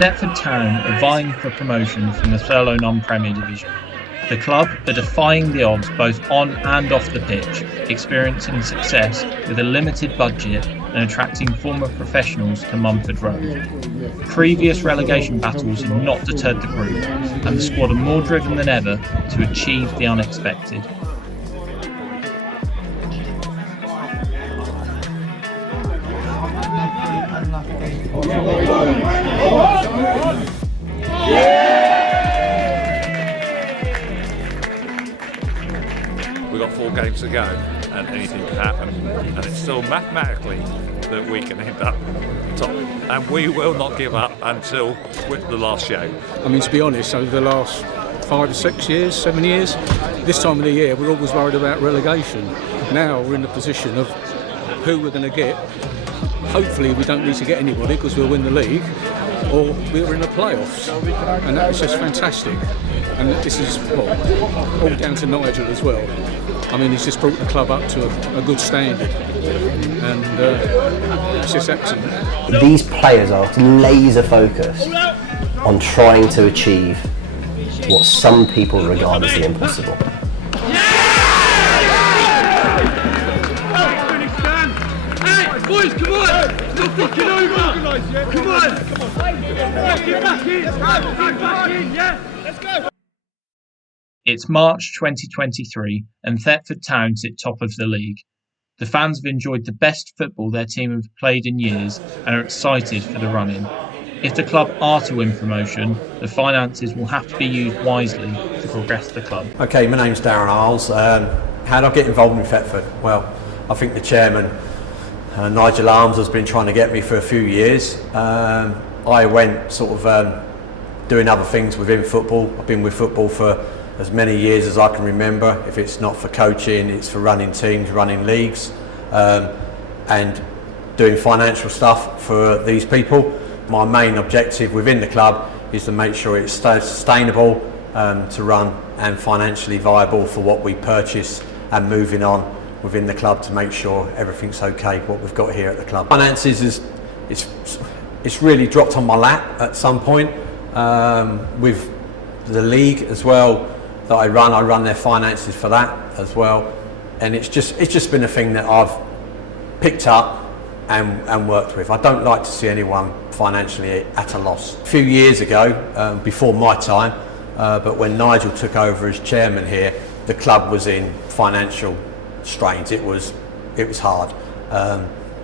Thetford Town are vying for promotion from the Thurlow Nunn Premier Division. The club are defying the odds both on and off the pitch, experiencing success with a limited budget and attracting former professionals to Mumford Road. Previous relegation battles have not deterred the group, and the squad are more driven than ever to achieve the unexpected. We've got 4 games to go and anything can happen, and it's still mathematically that we can end up top, and we will not give up until the last show. I mean, to be honest, over the last 5 or 6 years, 7 years, this time of the year we're always worried about relegation. Now we're in the position of who we're going to get. Hopefully we don't need to get anybody because we'll win the league, or we're in the playoffs, and that is just fantastic. And this is all down to Nigel as well. I mean, he's just brought the club up to a good standard, and it's just excellent. These players are laser focused on trying to achieve what some people regard as the impossible. Boys, come on! Not fucking over! Come on! Get back in! Get back in, yeah? Let's go! It's March 2023 and Thetford Town sit top of the league. The fans have enjoyed the best football their team have played in years and are excited for the run-in. If the club are to win promotion, the finances will have to be used wisely to progress the club. Okay, my name's Darren Isles. How did I get involved in Thetford? Well, I think the chairman, Nigel Arms, has been trying to get me for a few years. I went sort of doing other things within football. I've been with football for as many years as I can remember. If it's not for coaching, it's for running teams, running leagues, and doing financial stuff for these people. My main objective within the club is to make sure it's sustainable to run and financially viable for what we purchase and moving on within the club to make sure everything's okay, what we've got here at the club. Finances it's really dropped on my lap at some point with the league as well that I run their finances for that as well, and it's just been a thing that I've picked up and worked with. I don't like to see anyone financially at a loss. A few years ago, before my time, but when Nigel took over as chairman here, the club was in financial strains. It was hard.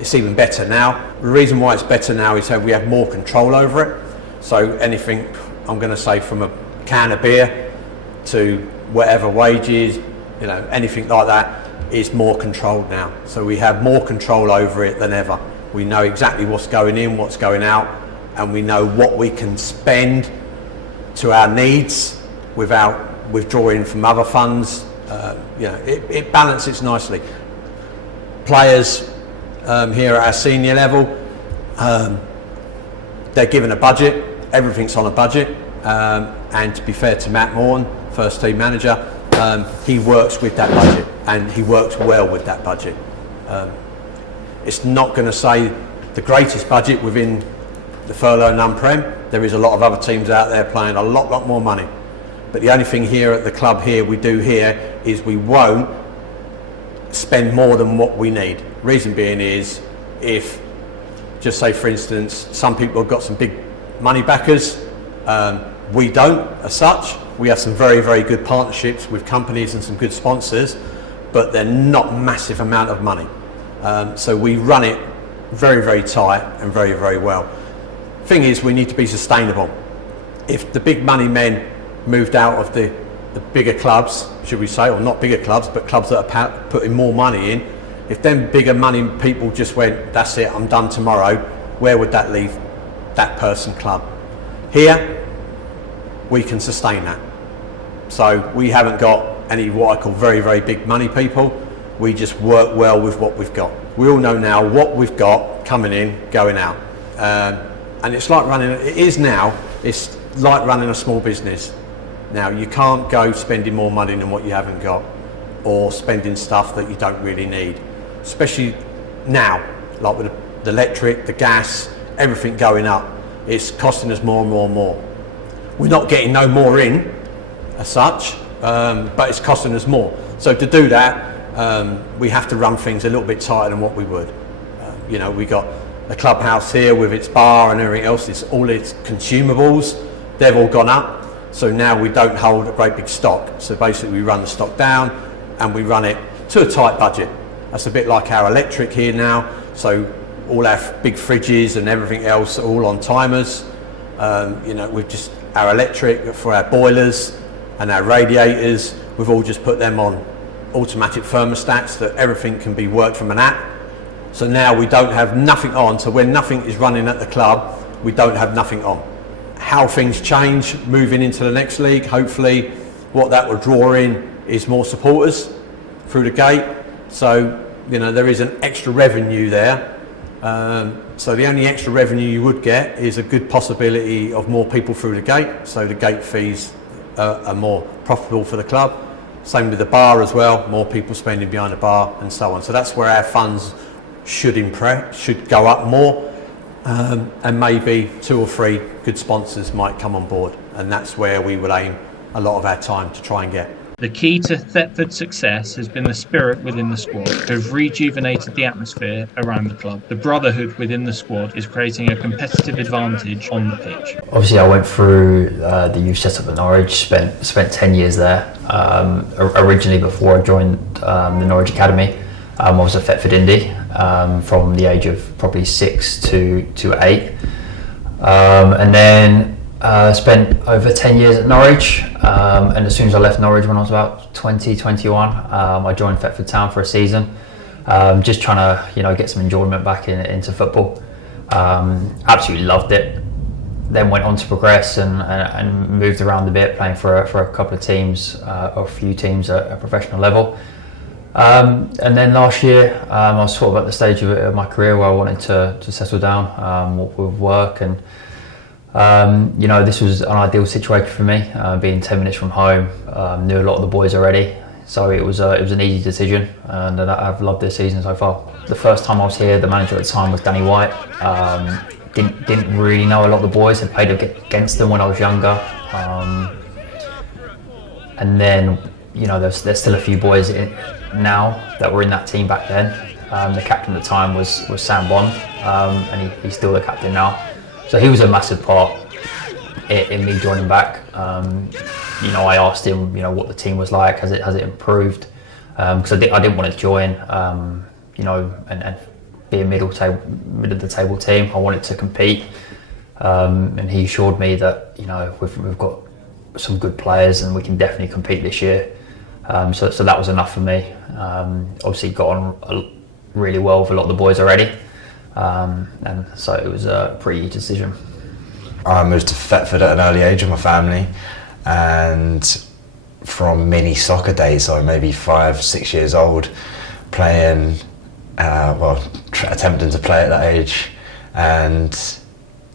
It's even better now. The reason why it's better now is that we have more control over it. So anything, I'm going to say, from a can of beer to whatever wages, anything like that is more controlled now. So we have more control over it than ever. We know exactly what's going in, what's going out, and we know what we can spend to our needs without withdrawing from other funds. It balances nicely. Players here at our senior level, they're given a budget. Everything's on a budget, and to be fair to Matt Morn, first team manager, he works with that budget, and he works well with that budget. It's not going to say the greatest budget within the Thurlow Nunn Prem. There is a lot of other teams out there playing a lot more money. But the only thing here at the club we do here is we won't spend more than what we need. Reason being is, if, just say for instance, some people have got some big money backers, we don't as such. We have some very good partnerships with companies and some good sponsors, but they're not massive amount of money. So we run it very tight and very well. Thing is, we need to be sustainable. If the big money men moved out of the bigger clubs, should we say, or not bigger clubs, but clubs that are putting more money in, if them bigger money people just went, that's it, I'm done tomorrow, where would that leave that person club? Here, we can sustain that. So we haven't got any what I call very big money people. We just work well with what we've got. We all know now what we've got coming in, going out. And it's like it's like running a small business. Now, you can't go spending more money than what you haven't got, or spending stuff that you don't really need. Especially now, like with the electric, the gas, everything going up. it's costing us more and more and more. We're not getting no more in as such, but it's costing us more. So to do that, we have to run things a little bit tighter than what we would. You know, we got the clubhouse here with its bar and everything else, it's all its consumables, they've all gone up. So now we don't hold a great big stock. So basically we run the stock down and we run it to a tight budget. That's a bit like our electric here now. So all our big fridges and everything else are all on timers. You know, we've just, our electric for our boilers and our radiators, we've all just put them on automatic thermostats that everything can be worked from an app. So now we don't have nothing on. So when nothing is running at the club, we don't have nothing on. How things change moving into the next league, hopefully what that will draw in is more supporters through the gate. So, you know, there is an extra revenue there. So the only extra revenue you would get is a good possibility of more people through the gate. So the gate fees are more profitable for the club. Same with the bar as well, more people spending behind the bar and so on. So that's where our funds should go up more. And maybe 2 or 3 good sponsors might come on board, and that's where we will aim a lot of our time to try and get. The key to Thetford's success has been the spirit within the squad, who have rejuvenated the atmosphere around the club. The brotherhood within the squad is creating a competitive advantage on the pitch. Obviously, I went through the youth setup at Norwich, spent 10 years there. Originally, before I joined the Norwich Academy, I was at Thetford Indy from the age of probably 6 to 8. And then spent over 10 years at Norwich, and as soon as I left Norwich when I was about 20, 21, I joined Thetford Town for a season, just trying to, you know, get some enjoyment back into football. Absolutely loved it. Then went on to progress and moved around a bit, playing for a couple of teams, or a few teams at a professional level. And then last year, I was sort of at the stage of my career where I wanted to settle down with work, and you know, this was an ideal situation for me, being 10 minutes from home. Knew a lot of the boys already, so it was an easy decision, and I've loved this season so far. The first time I was here, the manager at the time was Danny White. Didn't really know a lot of the boys. Had played against them when I was younger, and then, you know, there's still a few boys now that were in that team back then. The captain at the time was Sam Bond, and he's still the captain now. So he was a massive part in me joining back. You know, I asked him, you know, what the team was like, has it improved? Because I didn't want to join, you know, and be a middle of the table team. I wanted to compete, and he assured me that, you know, we've got some good players and we can definitely compete this year. So that was enough for me. Obviously got on really well with a lot of the boys already, and so it was a pretty easy decision. I moved to Thetford at an early age with my family, and from mini soccer days, so maybe 5-6 years old, playing, attempting to play at that age, and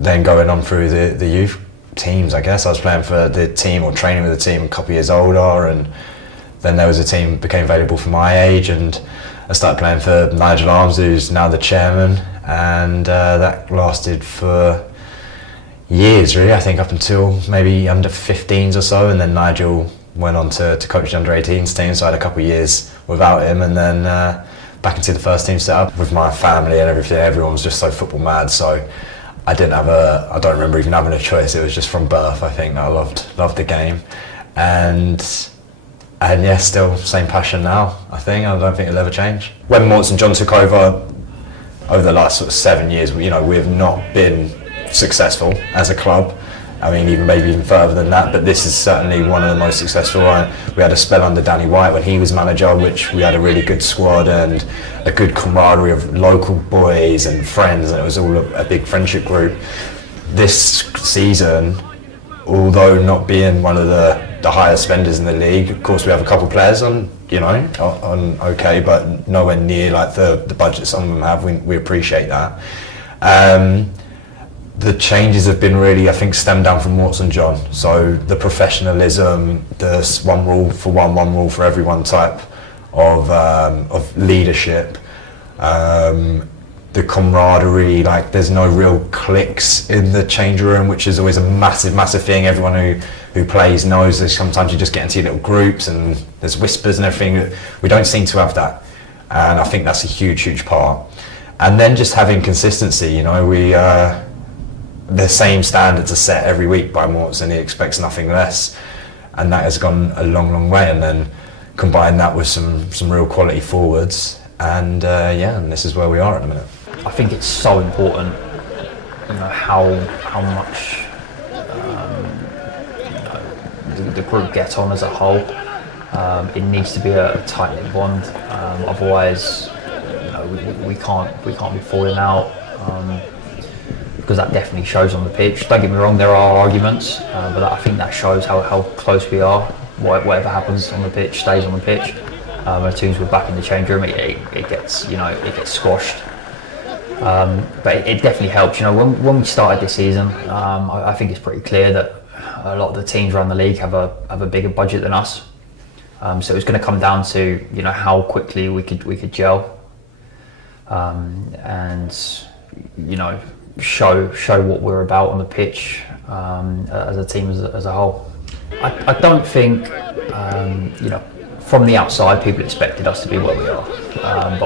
then going on through the youth teams. I guess I was playing for the team or training with the team a couple of years older, and then there was a team that became available for my age, and I started playing for Nigel Arms, who's now the chairman, and that lasted for years really, I think up until maybe under 15s or so, and then Nigel went on to coach the under 18s team, so I had a couple of years without him, and then back into the first team set up with my family and everything. Everyone was just so football mad, so I don't remember even having a choice. It was just from birth, I think, that I loved the game, and yeah, still same passion now, I think. I don't think it'll ever change. When Morton John took over the last sort of 7 years, you know, we have not been successful as a club. I mean, maybe even further than that, but this is certainly one of the most successful. We had a spell under Danny White when he was manager, which we had a really good squad and a good camaraderie of local boys and friends, and it was all a big friendship group. This season, although not being one of the highest spenders in the league, of course we have a couple of players on okay, but nowhere near like the budget some of them have. We appreciate that. The changes have been really, I think, stemmed down from Watson John. So the professionalism, the one rule for one rule for everyone type of leadership, the camaraderie, like there's no real cliques in the change room, which is always a massive thing. Everyone who plays knows that sometimes you just get into your little groups and there's whispers and everything. We don't seem to have that, and I think that's a huge part. And then just having consistency, you know, the same standards are set every week by Morts, and he expects nothing less, and that has gone a long way. And then combine that with some real quality forwards, and and this is where we are at the minute. I think it's so important, you know, how much the group get on as a whole. It needs to be a tight-knit bond. Otherwise, you know, we can't be falling out, because that definitely shows on the pitch. Don't get me wrong, there are arguments, but I think that shows how close we are. Whatever happens on the pitch stays on the pitch. As soon as we're back in the change room, it gets squashed. But it definitely helps. You know, when we started this season, I think it's pretty clear that a lot of the teams around the league have a bigger budget than us. So it's going to come down to, you know, how quickly we could gel, and, you know, show what we're about on the pitch, as a team as a whole. I don't think, you know, from the outside people expected us to be where we are,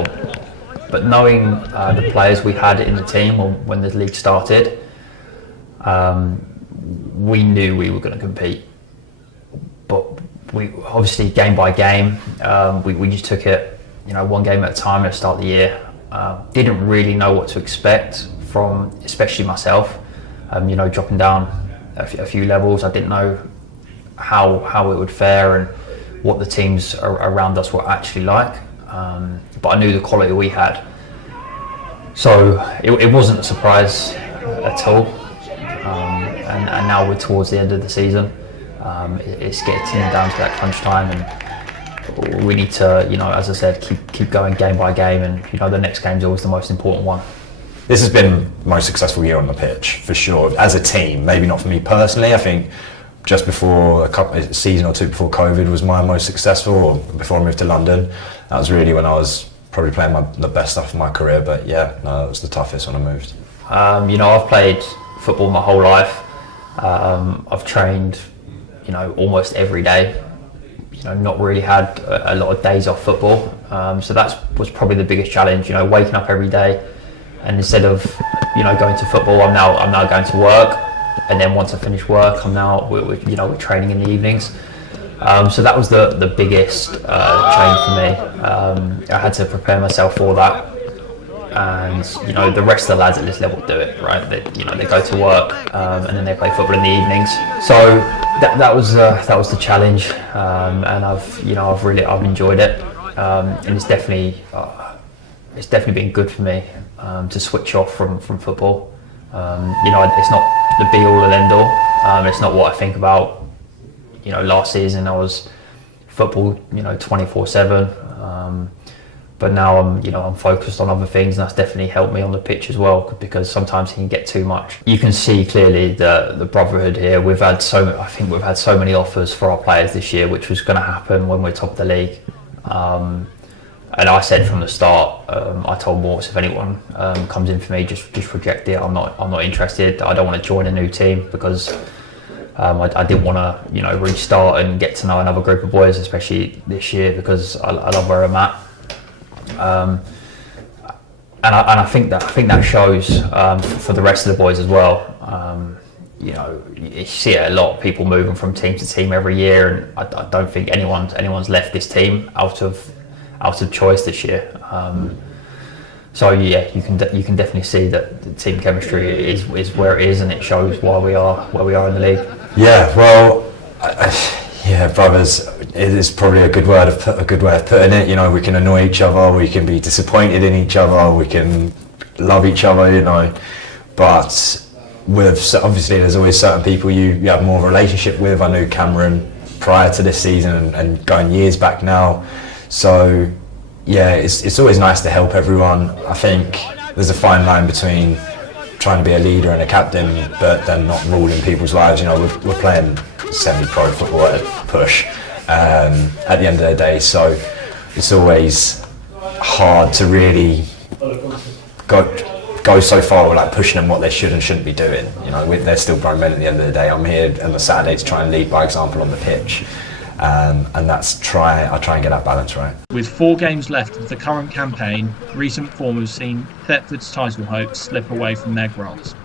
but knowing the players we had in the team when the league started, we knew we were going to compete. But we obviously, game by game, we just took it, you know, one game at a time at the start of the year. Didn't really know what to expect from, especially myself, you know, dropping down a few levels. I didn't know how it would fare and what the teams around us were actually like, but I knew the quality we had, so it wasn't a surprise at all. And now we're towards the end of the season. It's getting down to that crunch time, and we need to, you know, as I said, keep going game by game, and, you know, the next game's always the most important one. This has been the most successful year on the pitch, for sure, as a team. Maybe not for me personally. I think just before a season or two before COVID was my most successful, or before I moved to London. That was really when I was probably playing the best stuff of my career, but yeah, no, it was the toughest when I moved. You know, I've played football my whole life. I've trained, you know, almost every day. You know, not really had a lot of days off football. So that was probably the biggest challenge, you know, waking up every day, and instead of, you know, going to football, I'm now going to work. And then once I finish work, we're training in the evenings. So that was the biggest change for me. I had to prepare myself for that, and, you know, the rest of the lads at this level do it, right? They go to work, and then they play football in the evenings. So that was the challenge, and I've enjoyed it, and it's definitely been good for me to switch off from football. You know, it's not the be all and end all. It's not what I think about. You know, last season I was football, you know, 24/7. But now I'm focused on other things, and that's definitely helped me on the pitch as well, because sometimes it can get too much. You can see clearly the brotherhood here. I think we've had so many offers for our players this year, which was going to happen when we're top of the league. And I said from the start, I told Morts, if anyone comes in for me, just reject it. I'm not interested. I don't want to join a new team, because I didn't want to, you know, restart and get to know another group of boys, especially this year, because I love where I'm at. And I think that shows for the rest of the boys as well. You know, you see it a lot, people moving from team to team every year, and I don't think anyone's left this team out of choice this year. So yeah, you can definitely see that the team chemistry is where it is, and it shows why we are where we are in the league. Yeah, well, yeah, brothers, it is probably a good way of putting it. You know, we can annoy each other, we can be disappointed in each other, we can love each other, you know, but obviously there's always certain people you have more of a relationship with. I knew Cameron prior to this season and going years back now. So yeah, it's always nice to help everyone. I think there's a fine line between trying to be a leader and a captain, but then not ruling people's lives. You know, we're playing semi-pro football at a push at the end of the day, so it's always hard to really go so far with like pushing them what they should and shouldn't be doing. You know, they're still grown men at the end of the day. I'm here on a Saturday to try and lead by example on the pitch, and I try and get that balance right. With 4 games left of the current campaign, recent form has seen Thetford's title hopes slip away from their grasp.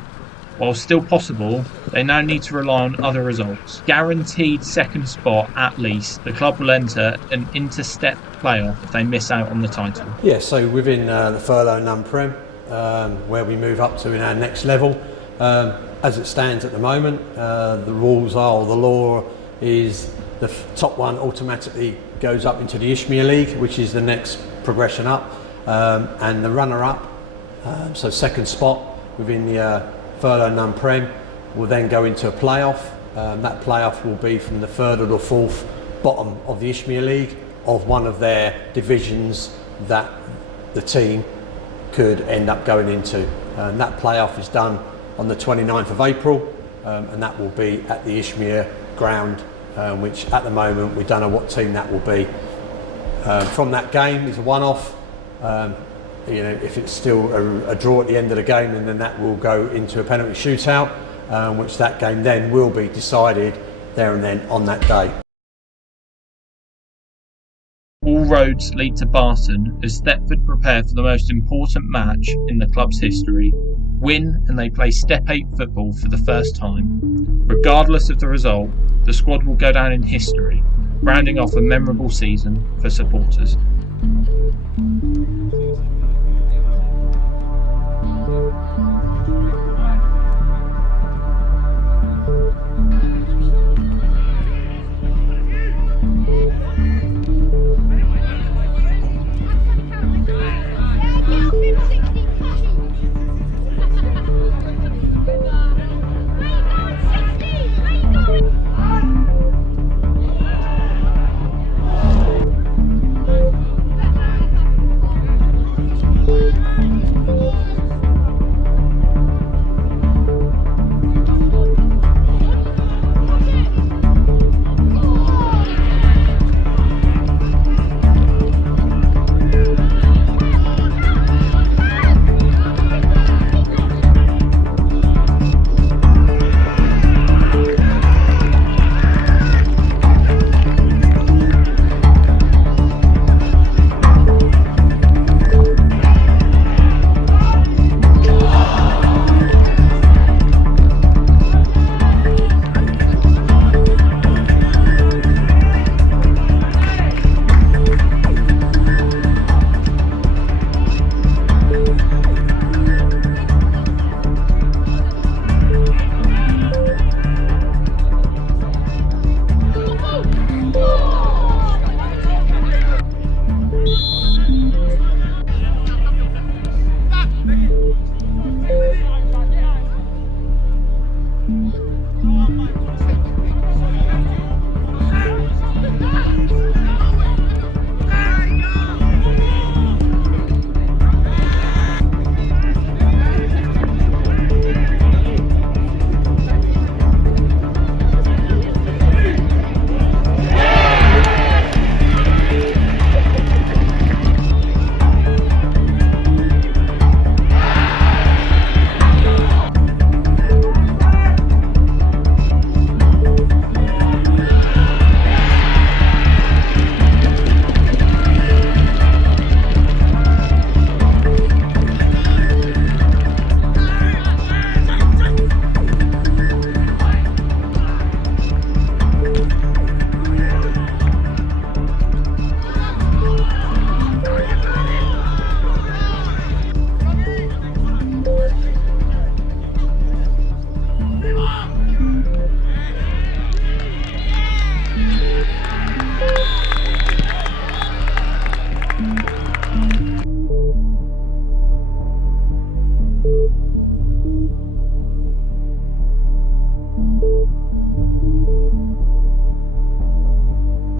While still possible, they now need to rely on other results. Guaranteed second spot at least, the club will enter an interstep playoff if they miss out on the title. Yeah, so within the Thurlow Nunn Prem, where we move up to in our next level, as it stands at the moment, the rules are, or the law is, the top one automatically goes up into the Ishmael League, which is the next progression up, and the runner-up, so second spot within the Thurlow Nunn Prem, will then go into a playoff. That playoff will be from the third or the fourth bottom of the Ishmael League of one of their divisions that the team could end up going into. And that playoff is done on the 29th of April, and that will be at the Ishmael ground, which at the moment we don't know what team that will be. From that game is a one-off. You know, if it's still a draw at the end of the game, and then that will go into a penalty shootout, which that game then will be decided there and then on that day. All roads lead to Barton as Thetford prepare for the most important match in the club's history. Win and they play Step 8 football for the first time. Regardless of the result, the squad will go down in history, rounding off a memorable season for supporters.